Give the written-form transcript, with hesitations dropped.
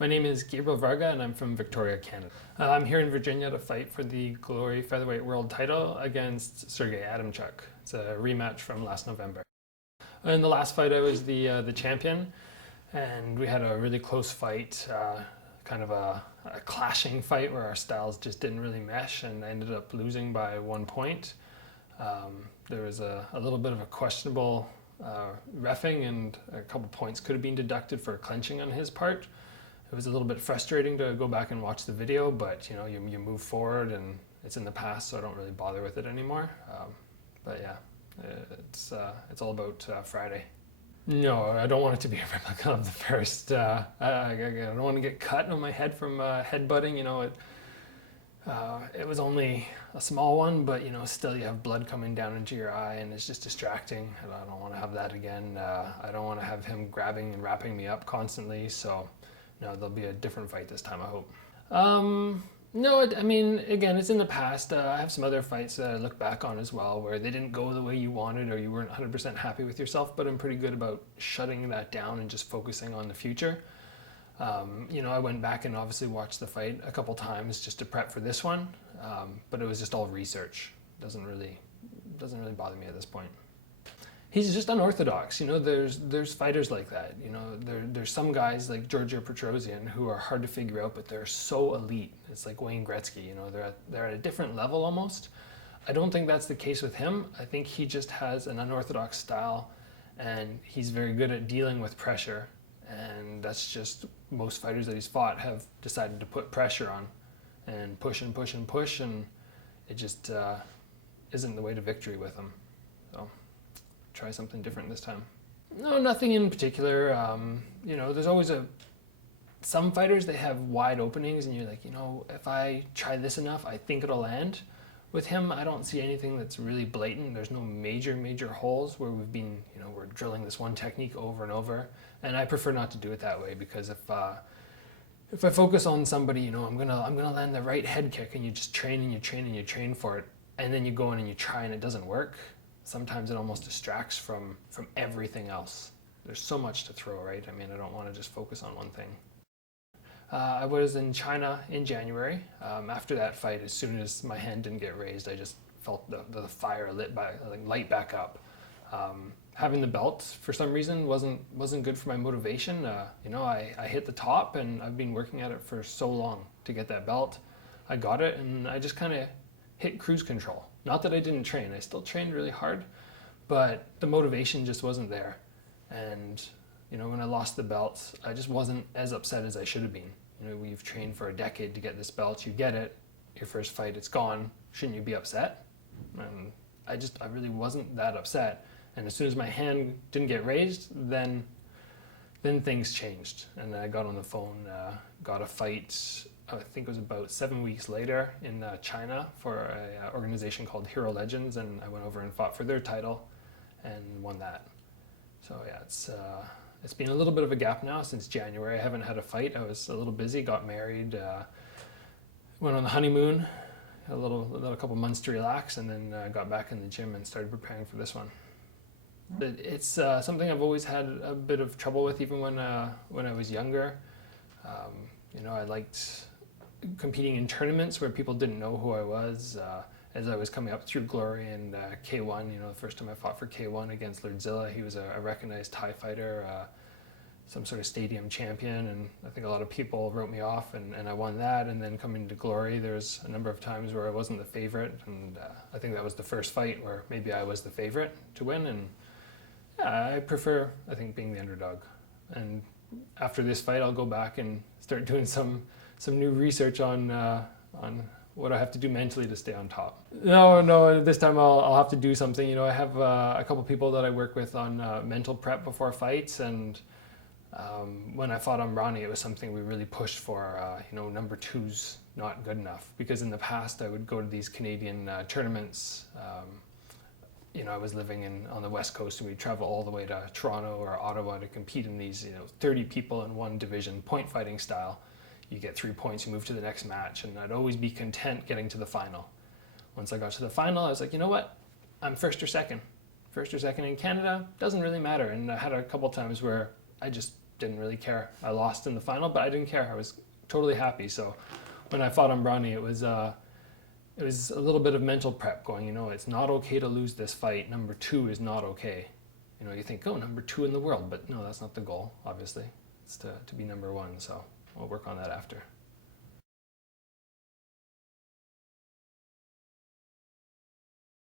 My name is Gabriel Varga and I'm from Victoria, Canada. I'm here in Virginia to fight for the Glory Featherweight World title against Serhiy Adamchuk. It's a rematch from last November. In the last fight I was the champion, and we had a really close fight, kind of a clashing fight where our styles just didn't really mesh, and I ended up losing by 1 point. There was a little bit of a questionable reffing, and a couple points could have been deducted for clenching on his part. It was a little bit frustrating to go back and watch the video, but you move forward and it's in the past, so I don't really bother with it anymore. But yeah, it's all about Friday. No, I don't want it to be a replica of the first. I don't want to get cut on my head from headbutting. It was only a small one, but still you have blood coming down into your eye and it's just distracting. And I don't want to have that again. I don't want to have him grabbing and wrapping me up constantly, so no, there'll be a different fight this time, I hope. No, again, it's in the past. I have some other fights that I look back on as well where they didn't go the way you wanted or you weren't 100% happy with yourself, but I'm pretty good about shutting that down and just focusing on the future. I went back and obviously watched the fight a couple times just to prep for this one, but it was just all research. Doesn't really bother me at this point. He's just unorthodox. There's fighters like that. There's some guys like Giorgio Petrosian who are hard to figure out, but they're so elite. It's like Wayne Gretzky. They're at a different level almost. I don't think that's the case with him. I think he just has an unorthodox style, and he's very good at dealing with pressure. And that's just most fighters that he's fought have decided to put pressure on, and push and push and push, and it just isn't the way to victory with him. So try something different this time. No, nothing in particular. There's always some fighters, they have wide openings and you're like, if I try this enough, I think it'll land. With him, I don't see anything that's really blatant. There's no major holes where we've been, we're drilling this one technique over and over. And I prefer not to do it that way, because if I focus on somebody, I'm gonna land the right head kick, and you just train and you train and you train for it, and then you go in and you try and it doesn't work, sometimes it almost distracts from everything else. There's so much to throw, right? I don't want to just focus on one thing. I was in China in January. After that fight, as soon as my hand didn't get raised, I just felt the fire light back up. Having the belt, for some reason, wasn't good for my motivation. I hit the top, and I've been working at it for so long to get that belt. I got it, and I just kind of hit cruise control. Not that I didn't train, I still trained really hard, but the motivation just wasn't there. And when I lost the belt, I just wasn't as upset as I should have been. We've trained for a decade to get this belt, you get it, your first fight, it's gone. Shouldn't you be upset? And I really wasn't that upset. And as soon as my hand didn't get raised, then things changed. And I got on the phone, got a fight, I think it was about 7 weeks later in China for an organization called Hero Legends, and I went over and fought for their title and won that. So yeah, it's been a little bit of a gap now since January. I haven't had a fight. I was a little busy, got married, went on the honeymoon, had a couple months to relax, and then got back in the gym and started preparing for this one. It's something I've always had a bit of trouble with, even when I was younger. I liked competing in tournaments where people didn't know who I was. As I was coming up through Glory and K1, the first time I fought for K1 against Lurdzilla, he was a recognized Thai fighter, some sort of stadium champion, and I think a lot of people wrote me off, and I won that. And then coming to Glory, there's a number of times where I wasn't the favorite, and I think that was the first fight where maybe I was the favorite to win, and yeah, I prefer, I think, being the underdog. And after this fight, I'll go back and start doing some new research on what I have to do mentally to stay on top. No, this time I'll have to do something. I have a couple people that I work with on mental prep before fights, and when I fought Amrani, it was something we really pushed for. Number two's not good enough, because in the past I would go to these Canadian tournaments. I was living on the West Coast, and we'd travel all the way to Toronto or Ottawa to compete in these 30 people in one division, point fighting style. You get 3 points, you move to the next match, and I'd always be content getting to the final. Once I got to the final, I was like, you know what? I'm first or second. First or second in Canada, doesn't really matter. And I had a couple times where I just didn't really care. I lost in the final, but I didn't care. I was totally happy. So when I fought Ambrani, it was a little bit of mental prep going, you know, it's not okay to lose this fight. Number 2 is not okay. You know, you think, oh, number 2 in the world, but no, that's not the goal, obviously. It's to be number 1, so we'll work on that after.